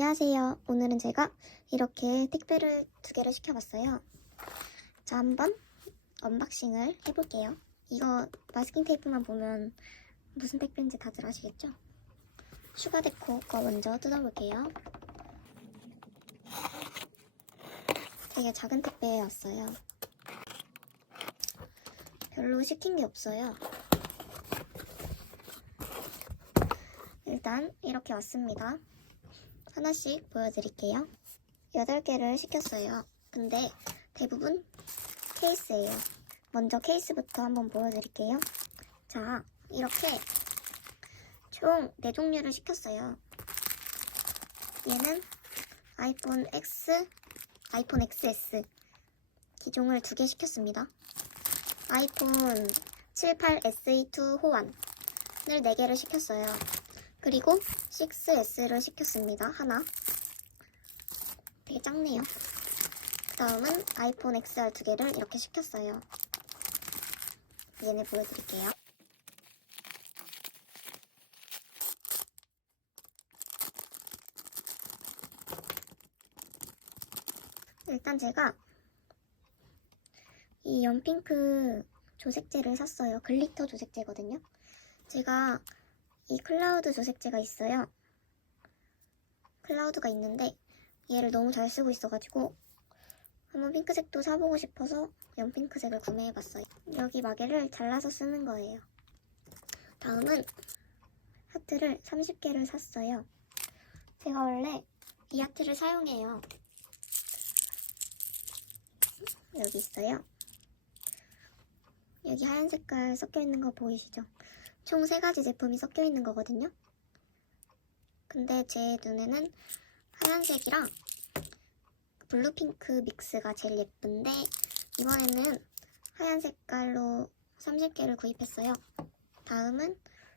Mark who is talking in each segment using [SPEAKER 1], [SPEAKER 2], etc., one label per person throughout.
[SPEAKER 1] 안녕하세요. 오늘은 제가 이렇게 택배를 두 개를 시켜봤어요. 자, 한번 언박싱을 해볼게요. 이거 마스킹 테이프만 보면 무슨 택배인지 다들 아시겠죠? 슈가 데코 거 먼저 뜯어볼게요. 되게 작은 택배에 왔어요. 별로 시킨 게 없어요. 일단 이렇게 왔습니다. 하나씩 보여드릴게요. 8개를 시켰어요. 근데 대부분 케이스예요. 먼저 케이스부터 한번 보여드릴게요. 자, 이렇게 총 4종류를 시켰어요. 얘는 아이폰 X, 아이폰 XS 기종을 두 개 시켰습니다. 아이폰 78 SE2 호환을 4개를 시켰어요. 그리고 6S를 시켰습니다. 하나. 되게 작네요. 그 다음은 아이폰 XR 두 개를 이렇게 시켰어요. 얘네 보여드릴게요. 일단 제가 이 연핑크 조색제를 샀어요. 글리터 조색제거든요. 제가 이 클라우드 조색제가 있어요. 클라우드가 있는데 얘를 너무 잘 쓰고 있어가지고 한번 핑크색도 사보고 싶어서 연핑크색을 구매해봤어요. 여기 마개를 잘라서 쓰는 거예요. 다음은 하트를 30개를 샀어요. 제가 원래 이 하트를 사용해요. 여기 있어요. 여기 하얀 색깔 섞여 있는 거 보이시죠? 총세 가지 제품이 섞여 있는 거거든요. 근데 제 눈에는 하얀색이랑 블루핑크 믹스가 제일 예쁜데 이번에는 하얀 색깔로 30개를 구입했어요. 다음은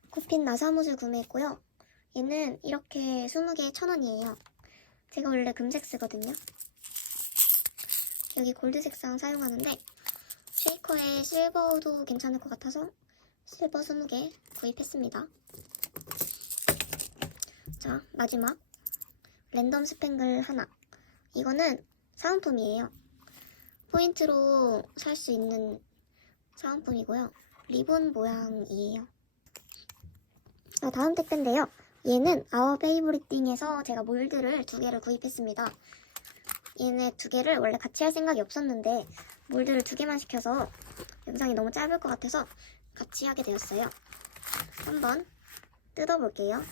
[SPEAKER 1] 코핀 나사못을 구매했고요. 얘는 이렇게 20개에 1,000원이에요. 제가 원래 금색 쓰거든요. 여기 골드 색상 사용하는데 쉐이커에 실버도 괜찮을 것 같아서 실버 20개 구입했습니다. 자, 마지막 랜덤 스팽글 하나. 이거는 사은품이에요. 포인트로 살 수 있는 사은품이고요. 리본 모양이에요. 아, 다음 택배인데요. 얘는 아워 페이보리띵에서 제가 몰드를 두 개를 구입했습니다. 얘네 두 개를 원래 같이 할 생각이 없었는데 몰드를 두 개만 시켜서 영상이 너무 짧을 것 같아서 같이 하게 되었어요. 한번 뜯어볼게요.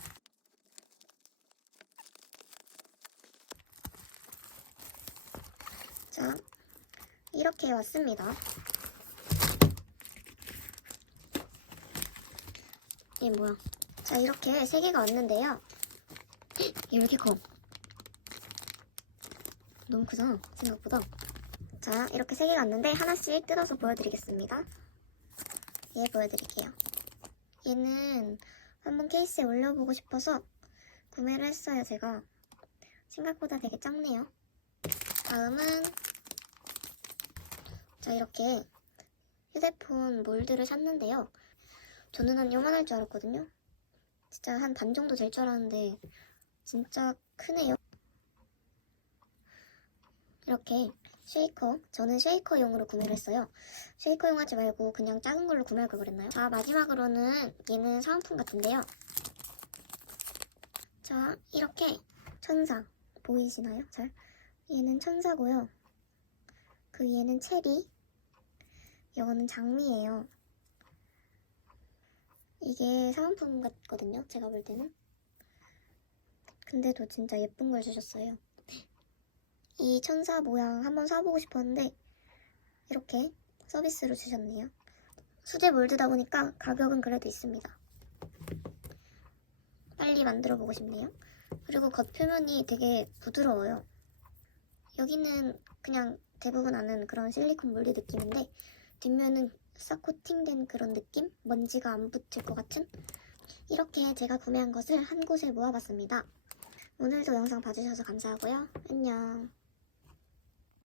[SPEAKER 1] 자, 이렇게 왔습니다. 이게 뭐야? 자, 이렇게 세 개가 왔는데요. 이렇게 커? 너무 크잖아, 생각보다. 자, 이렇게 세 개가 왔는데 하나씩 뜯어서 보여드리겠습니다. 얘 보여드릴게요. 얘는 한번 케이스에 올려보고 싶어서 구매를 했어요, 제가. 생각보다 되게 작네요. 다음은 자, 이렇게 휴대폰 몰드를 샀는데요. 저는 한 요만할 줄 알았거든요. 진짜 한 반 정도 될 줄 알았는데 진짜 크네요. 이렇게 쉐이커, 저는 쉐이커용으로 구매를 했어요. 쉐이커용 하지 말고 그냥 작은 걸로 구매할 걸 그랬나요? 자, 마지막으로는 얘는 사은품 같은데요. 자, 이렇게 천사 보이시나요? 잘? 얘는 천사고요. 그 얘는 체리. 이거는 장미예요. 이게 사은품 같거든요. 제가 볼 때는. 근데도 진짜 예쁜 걸 주셨어요. 이 천사 모양 한번 사보고 싶었는데 이렇게 서비스로 주셨네요. 수제 몰드다 보니까 가격은 그래도 있습니다. 빨리 만들어 보고 싶네요. 그리고 겉표면이 되게 부드러워요. 여기는 그냥 대부분 아는 그런 실리콘 몰드 느낌인데 뒷면은 싹 코팅된 그런 느낌? 먼지가 안 붙을 것 같은? 이렇게 제가 구매한 것을 한 곳에 모아봤습니다. 오늘도 영상 봐주셔서 감사하고요. 안녕.